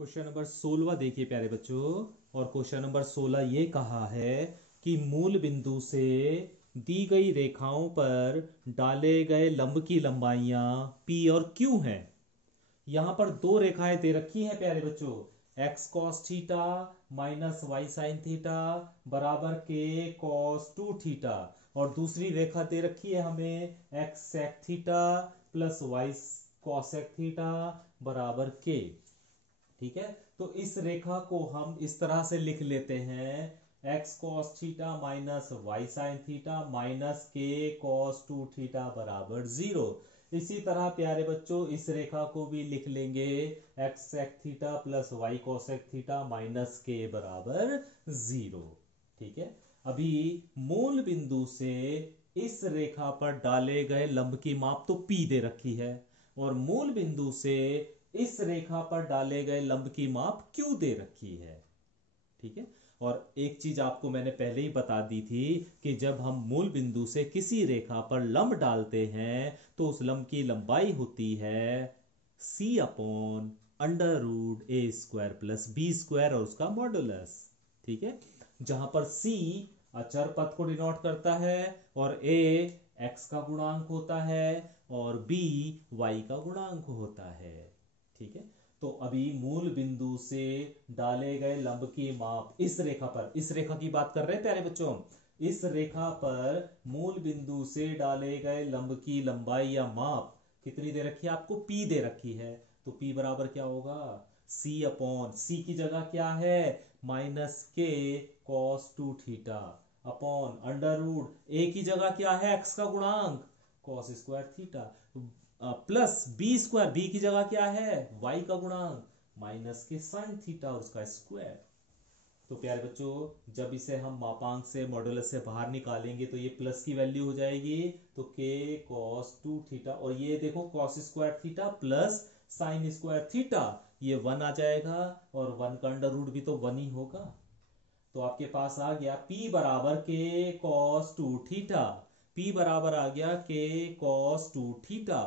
Question number 16 देखिए प्यारे बच्चों। और क्वेश्चन नंबर 16 ये कहा है कि मूल बिंदु से दी गई रेखाओं पर डाले गए लंब की लंबाइयां P और Q हैं। यहां पर दो रेखाएं दे रखी हैं प्यारे बच्चों, x cos theta minus y sine theta बराबर के कॉस टू थीटा, और दूसरी रेखा दे रखी है हमें x sec theta plus y cosec theta बराबर के। ठीक है, तो इस रेखा को हम इस तरह से लिख लेते हैं, x cos theta minus y sine theta minus k cos two theta बराबर जीरो। इसी तरह प्यारे बच्चों इस रेखा को भी लिख लेंगे, x sec theta plus y cosec theta minus k बराबर जीरो। ठीक है, अभी मूल बिंदु से इस रेखा पर डाले गए लंब की माप तो P दे रखी है, और मूल बिंदु से इस रेखा पर डाले गए लंब की माप Q दे रखी है। ठीक है, और एक चीज आपको मैंने पहले ही बता दी थी कि जब हम मूल बिंदु से किसी रेखा पर लंब डालते हैं तो उस लंब की लंबाई होती है C upon under root A square plus B square और उसका मॉडुलस। ठीक है, जहां पर C अचर पद को डिनोट करता है और A x का गुणांक होता है और B y का गुणांक होता है। ठीक है, तो अभी मूल बिंदु से डाले गए लंब की माप इस रेखा पर, इस रेखा की बात कर रहे हैं प्यारे बच्चों, इस रेखा पर मूल बिंदु से डाले गए लंब की लंबाई या माप कितनी दे रखी है आपको, P दे रखी है। तो P बराबर क्या होगा, C अपॉन, C की जगह क्या है minus k cos two theta upon under root A की जगह क्या है x का गुणांक cos square theta plus B square, b की जगह क्या है y का गुणांक माइनस के साइन थीटा और उसका स्क्वायर। तो प्यारे बच्चों जब इसे हम मापांक से मॉडुलस से बाहर निकालेंगे तो ये प्लस की वैल्यू हो जाएगी, तो के कॉस टू थीटा, और ये देखो cos square theta plus sign square theta, ये वन आ जाएगा और वन का अंडर रूट भी तो वन ही होगा। तो आपके पास आ गया P बराबर k cos two theta, P बराबर आ गया के कॉस टू थीटा।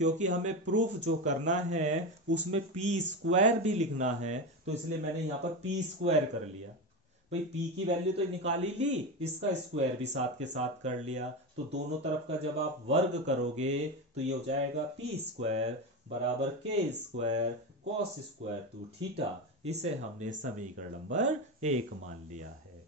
क्योंकि हमें प्रूफ जो करना है उसमें P स्क्वायर भी लिखना है, तो इसलिए मैंने यहां पर P स्क्वायर कर लिया। भाई P की वैल्यू तो निकाल ही ली, इसका स्क्वायर भी साथ के साथ कर लिया, तो दोनों तरफ का जब आप वर्ग करोगे तो ये हो जाएगा P स्क्वायर बराबर k square cos square two theta. इसे हमने समीकरण नंबर 1 मान लिया है।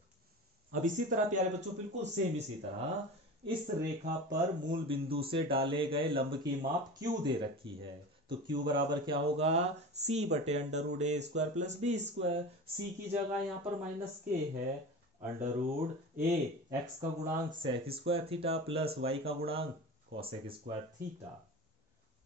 अब इसी तरह प्यारे बच्चों बिल्कुल सेम इसी तरह इस रेखा पर मूल बिंदु से डाले गए लंब की माप Q दे रखी है, तो Q बराबर क्या होगा, C बटे under root A square plus B square. C की जगह यहां पर माइनस के है, अंडर रूट ए एक्स का गुणांक sec square theta plus y का गुणांक कॉसेक स्क्वायर थीटा।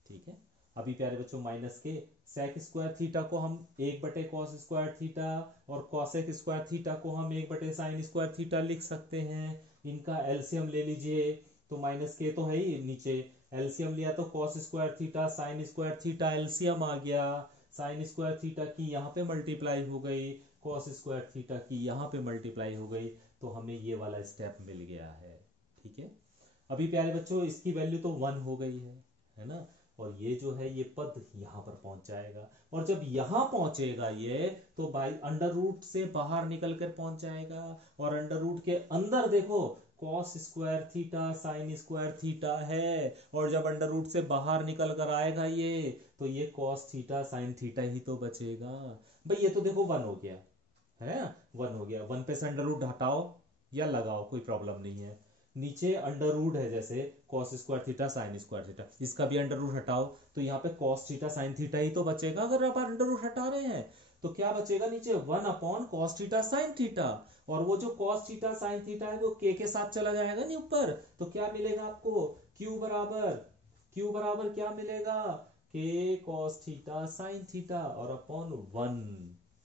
ठीक है, अभी प्यारे बच्चों माइनस के सेक स्क्वायर थीटा को हम एक बटे कॉस स्क्वायर थीटा और कॉसेक स्क्वायर थीटा को हम एक बटे साइन स्क्वायर थीटा लिख सकते हैं। इनका एलसीएम ले लीजिए, तो माइनस के तो है ही नीचे, एलसीएम लिया तो cos square theta sine square theta LCM आ गया, साइन स्क्वायर थीटा की यहाँ पे मल्टीप्लाई हो गई, कॉस स्क्वायर थीटा की यहाँ पे मल्टीप्लाई हो गई, तो हमें ये वाला स्टेप मिल गया है। ठीक है, अभी प्यारे बच्चों इसकी वैल्यू तो वन हो गई है ना, और ये जो है ये पद यहां पर पहुंच जाएगा, और जब यहां पहुंचेगा ये तो भाई अंडर रूट से बाहर निकल कर पहुंच जाएगा, और अंडर रूट के अंदर देखो cos square theta sine square theta है, और जब अंडर रूट से बाहर निकल कर आएगा ये तो ये कॉस थीटा साइन थीटा ही तो बचेगा। भाई ये तो देखो वन हो गया है, वन हो गया, वन पे से अंडर रूट हटाओ या लगाओ कोई प्रॉब्लम नहीं है। नीचे अंडर रूट है जैसे cos square theta sine square theta, इसका भी अंडर रूट हटाओ तो यहाँ पे कॉस थीटा साइन थीटा ही तो बचेगा। अगर आप अंडर रूट हटा रहे हैं तो क्या बचेगा नीचे, one upon cos theta sine theta, और वो जो कॉस थीटा साइन थीटा है वो के साथ चला जाएगा नहीं ऊपर, तो क्या मिलेगा आपको, क्यू बराबर क्या मिलेगा, के कॉस थीटा साइन थीटा और अपॉन वन।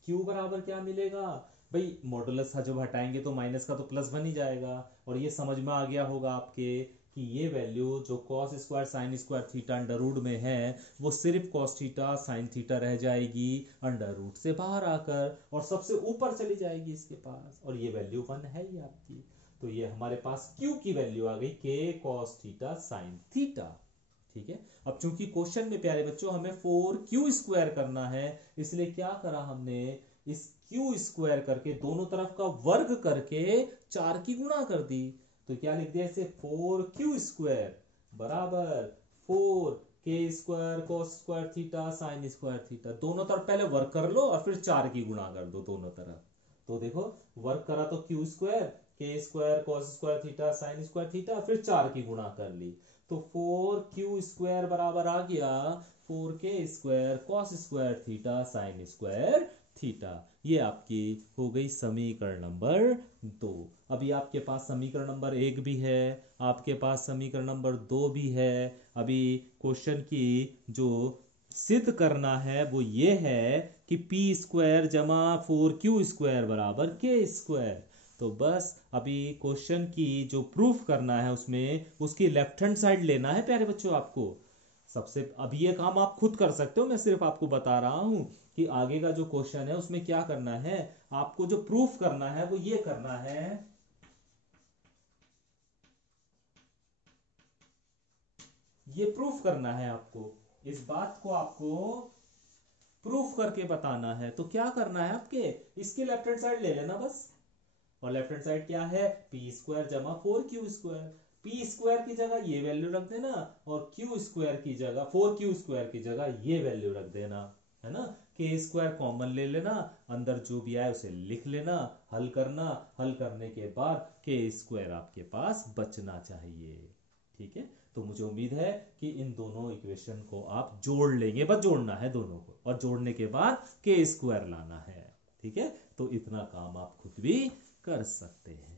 क्यू बराबर क्या मिलेगा, भाई मॉडुलस जब हटाएंगे तो माइनस का तो प्लस बन ही जाएगा, और ये समझ में आ गया होगा आपके कि ये वैल्यू जो cos square sine square theta under root में है वो सिर्फ कॉस थीटा साइन थीटा रह जाएगी अंडर रूट से बाहर आकर, और सबसे ऊपर चली जाएगी इसके पास, और ये वैल्यू वन है ही आपकी। तो ये हमारे पास क्यू की वैल्यू आ गई के कॉस थीटा साइन थीटा। ठीक है। अब चूंकि क्वेश्चन में प्यारे बच्चों हमें 4q² करना है, इसलिए क्या करा हमने, इस q स्क्वायर करके दोनों तरफ का वर्ग करके 4 की गुणा कर दी। तो क्या लिख दिया इसे, 4q² बराबर 4k² cos square theta sine square theta. दोनों तरफ पहले वर्ग कर लो और फिर 4 की गुणा कर दो दोनों तरफ। तो देखो वर्ग करा तो q² k² cos square theta sine square theta, फिर 4 की गुणा कर ली। तो 4q² बराबर आ गया 4k² cos square theta sine square theta. ये आपकी हो गई समीकरण नंबर 2। अभी आपके पास समीकरण नंबर 1 भी है, आपके पास समीकरण नंबर 2 भी है। अभी क्वेश्चन की जो सिद्ध करना है वो ये है कि p² जमा 4q² बराबर k²। तो बस अभी क्वेश्चन की जो प्रूफ करना है उसमें उसकी लेफ्ट हैंड साइड लेना है प्यारे बच्चों आपको। सबसे अब ये काम आप खुद कर सकते हो, मैं सिर्फ आपको बता रहा हूं कि आगे का जो क्वेश्चन है उसमें क्या करना है। आपको जो प्रूफ करना है वो ये करना है, ये प्रूफ करना है आपको, इस बात को आपको प्रूफ करके बताना है। तो क्या करना है आपके, इसकी लेफ्ट हैंड साइड ले लेना बस। और लेफ्ट हैंड साइड क्या है, p² जमा 4q²। p² की जगह ये वैल्यू रख देना और q² की जगह 4q² की जगह ये वैल्यू रख देना, है ना। k² कॉमन ले लेना, अंदर जो भी आए उसे लिख लेना, हल करना, हल करने के बाद k² आपके पास बचना चाहिए। ठीक है, तो मुझे उम्मीद है कि इन दोनों इक्वेशन को आप जोड़ लेंगे, बस जोड़ना है दोनों को, और जोड़ने के बाद k² लाना है। ठीक है, तो इतना काम आप खुद भी कर सकते हैं।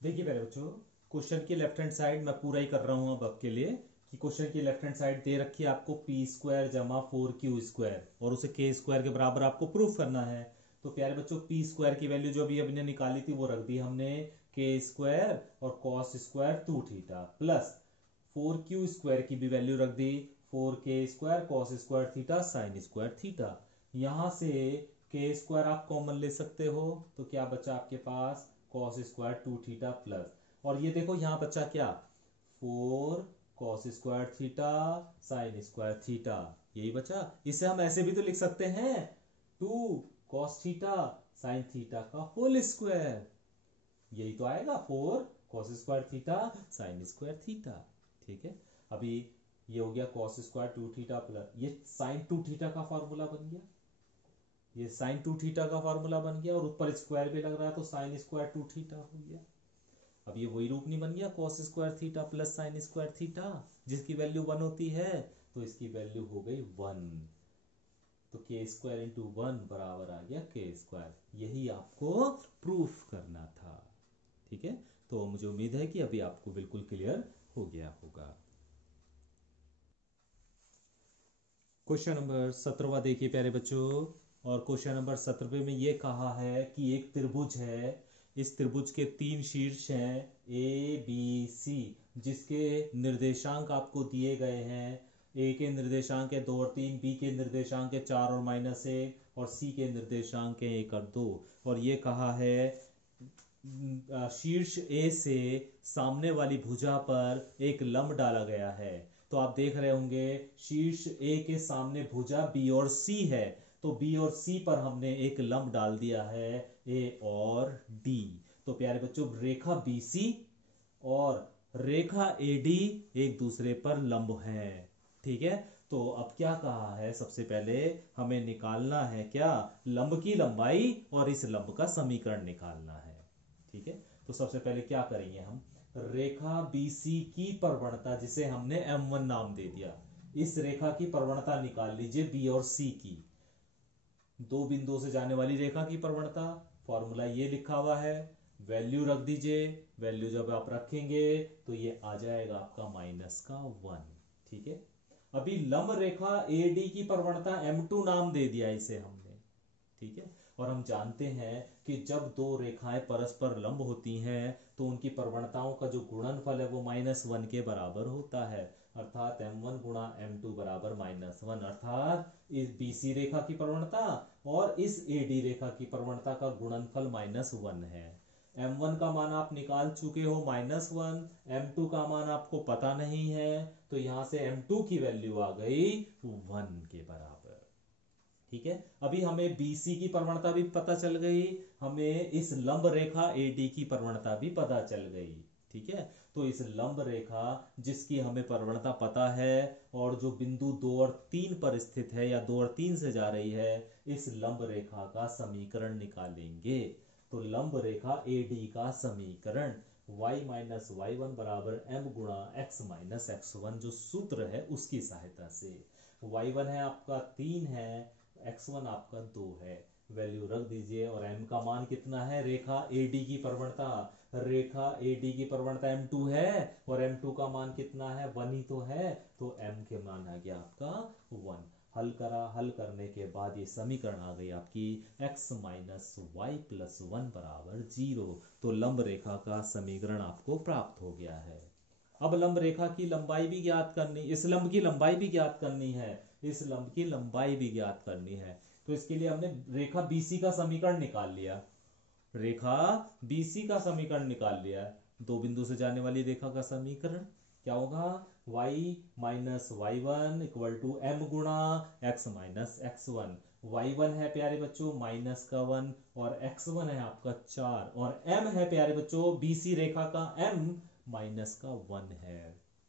देखिए पहले बच्चों, क्वेश्चन की लेफ्ट हैंड साइड मैं पूरा ही कर रहा हूं अब आपके लिए, कि क्वेश्चन की लेफ्ट हैंड साइड दे रखी है आपको p² जमा 4q² और उसे k² के बराबर आपको प्रूफ करना है। तो प्यारे बच्चों p² की वैल्यू जो अभी हमने निकाली थी वो रख दी हमने, k² और cos square 2 theta plus 4q² की भी वैल्यू रख दी, 4k² cos square theta sine square theta. यहां से k² आप कॉमन ले सकते हो, तो क्या बचा आपके पास cos स्क्वायर 2 थीटा प्लस, और ये देखो यहां बचा क्या, 4 cos square theta sine square theta, यही बचा। इसे हम ऐसे भी तो लिख सकते हैं 2 cos थीटा साइन थीटा का होल स्क्वायर, यही तो आएगा 4 cos square theta sine square theta. ठीक है, अभी ये हो गया cos स्क्वायर 2 थीटा प्लस ये साइन 2 थीटा का फॉर्मूला बन गया, ये साइन 2 थीटा का फॉर्मूला बन गया, और ऊपर स्क्वायर भी लग रहा है तो साइन स्क्वायर 2 थीटा हो गया। अब ये वही रूप नहीं बन गया cos square theta plus sign square theta, जिसकी वैल्यू 1 होती है, तो इसकी वैल्यू हो गई 1। तो k² इंटू 1 बराबर आ गया k²। यही आपको प्रूफ करना था। ठीक है, तो मुझे उम्मीद है कि अभी आपको बिल्कुल क्लियर हो गया होगा। क्वेश्चन नंबर 17वां देखिए प्यारे बच्चों, और क्वेश्चन नंबर 17वें में ये कहा है कि एक त्रिभुज है, इस त्रिभुज के 3 शीर्ष हैं ए बी सी, जिसके निर्देशांक आपको दिए गए हैं। ए के निर्देशांक है 2 और 3, बी के निर्देशांक है 4 और -1, और सी के निर्देशांक है 1 और 2। और ये कहा है शीर्ष ए से सामने वाली भुजा पर एक लंब डाला गया है। तो आप देख रहे होंगे शीर्ष ए के सामने भुजा बी और सी है, तो बी और सी पर हमने एक लंब डाल दिया है ए और डी। तो प्यारे बच्चों, रेखा बीसी और रेखा एडी एक दूसरे पर लंब है। ठीक है, तो अब क्या कहा है, सबसे पहले हमें निकालना है क्या, लंब की लंबाई और इस लंब का समीकरण निकालना है। ठीक है, तो सबसे पहले क्या करेंगे हम, रेखा BC की प्रवणता, जिसे हमने M1 नाम दे दिया, इस रेखा की प्रवणता निकाल लीजिए B और C की। दो बिंदुओं से जाने वाली रेखा की प्रवणता, फॉर्मूला ये लिखा हुआ है, वैल्यू रख दीजिए। वैल्यू जब आप रखेंगे तो ये आ जाएगा आपका -1। ठीक है, अभी लंब रेखा AD की प्रवणता M2 नाम दे दिया इसे हमने। ठीक है, और हम जानते हैं कि जब दो रेखाएं परस्पर लंब होती हैं तो उनकी प्रवणताओं का जो गुणनफल है वो -1 के बराबर होता है, अर्थात M1 गुणा M2 बराबर -1, अर्थात इस BC रेखा की प्रवणता और इस AD रेखा की प्रवणता का गुणनफल -1 है। m1 का मान आप निकाल चुके हो -1, m2 का मान आपको पता नहीं है, तो यहां से m2 की वैल्यू आ गई 1 के बराबर। ठीक है, अभी हमें BC की प्रवणता भी पता चल गई, हमें इस लंब रेखा AD की प्रवणता भी पता चल गई। ठीक है, तो इस लंब रेखा जिसकी हमें प्रवणता पता है और जो बिंदु 2 और 3 पर स्थित है या 2 और 3 से जा रही है, इस लंब रेखा का समीकरण निकालेंगे। तो लंब रेखा AD का समीकरण y माइनस वाई वन बराबर m गुणा x माइनस x1 जो सूत्र है उसकी सहायता से। y1 है आपका 3 है, x1 आपका 2 है, वैल्यू रख दीजिए। और m का मान कितना है, रेखा AD की प्रवणता, रेखा AD की प्रवणता m2 है और m2 का मान कितना है, 1 ही तो है, तो m के मान आ गया आपका 1। हल करा, हल करने के बाद ये समीकरण आ गई आपकी x माइनस वाई प्लस 1 बराबर 0। तो लंब रेखा का समीकरण आपको प्राप्त हो गया है। अब लंब रेखा की लंबाई भी ज्ञात करनी, इस लंब की लंबाई भी ज्ञात करनी है, इस लंब की लंबाई भी ज्ञात करनी है। तो इसके लिए हमने रेखा BC का समीकरण निकाल लिया, रेखा BC का समीकरण निकाल लिया। दो बिंदु से जाने वाली रेखा का समीकरण क्या होगा, y minus y one equal to m गुणा x माइनस x1। y1 है प्यारे बच्चों माइनस का 1 और x1 है आपका 4 और m है प्यारे बच्चों BC रेखा का m माइनस का 1 है।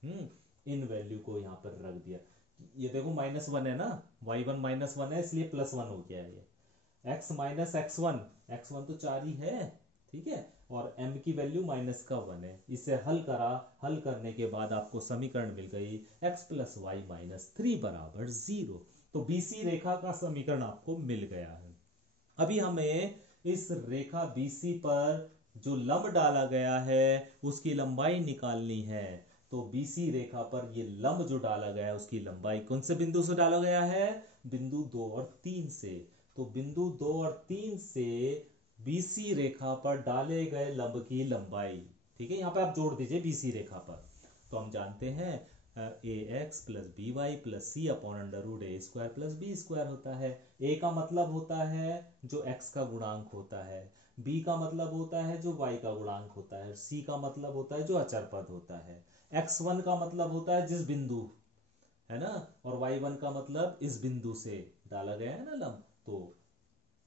इन वैल्यू को यहाँ पर रख दिया। ये देखो -1 है ना, y1 -1 है इसलिए +1 हो गया ये। x माइनस x1, x1 तो 4 ही है, ठीक है, और m की वैल्यू -1 है। इसे हल करा, हल करने के बाद आपको समीकरण मिल गई x प्लस वाई माइनस 3 बराबर 0। तो BC रेखा का समीकरण आपको मिल गया है। अभी हमें इस रेखा BC पर जो लंब डाला गया है उसकी लंबाई निकालनी है। तो BC रेखा पर ये लंब जो डाला गया है उसकी लंबाई कौन से बिंदु से डाला गया है, बिंदु 2 और 3 से। तो बिंदु 2 और 3 से BC रेखा पर डाले गए लंब की लंबाई, ठीक है, यहां पे आप जोड़ दीजिए BC रेखा पर। तो हम जानते हैं ax plus B Y plus C upon under root A square plus B square होता है। a का मतलब होता है जो x का गुणांक होता है, b का मतलब होता है जो y का गुणांक होता है, c का मतलब होता है जो अचर पद होता है, x1 का मतलब होता है जिस बिंदु, है ना, और y1 का मतलब इस बिंदु से डाला गया है ना लंब। तो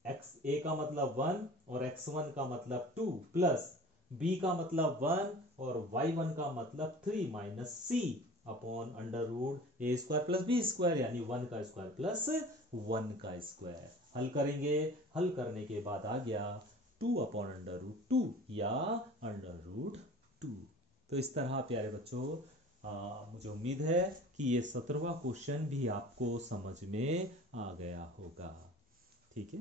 a का मतलब 1 और x1 का मतलब 2 प्लस b का मतलब 1 और y1 का मतलब 3 minus c upon under root A square plus B square, यानी 1 का स्क्वायर प्लस 1 का स्क्वायर। हल करेंगे, हल करने के बाद आ गया 2 अपॉन अंडर रूट 2 या अंडर रूट 2। तो इस तरह प्यारे बच्चों मुझे उम्मीद है कि ये 17वां क्वेश्चन भी आपको समझ में आ गया होगा। ठीक है।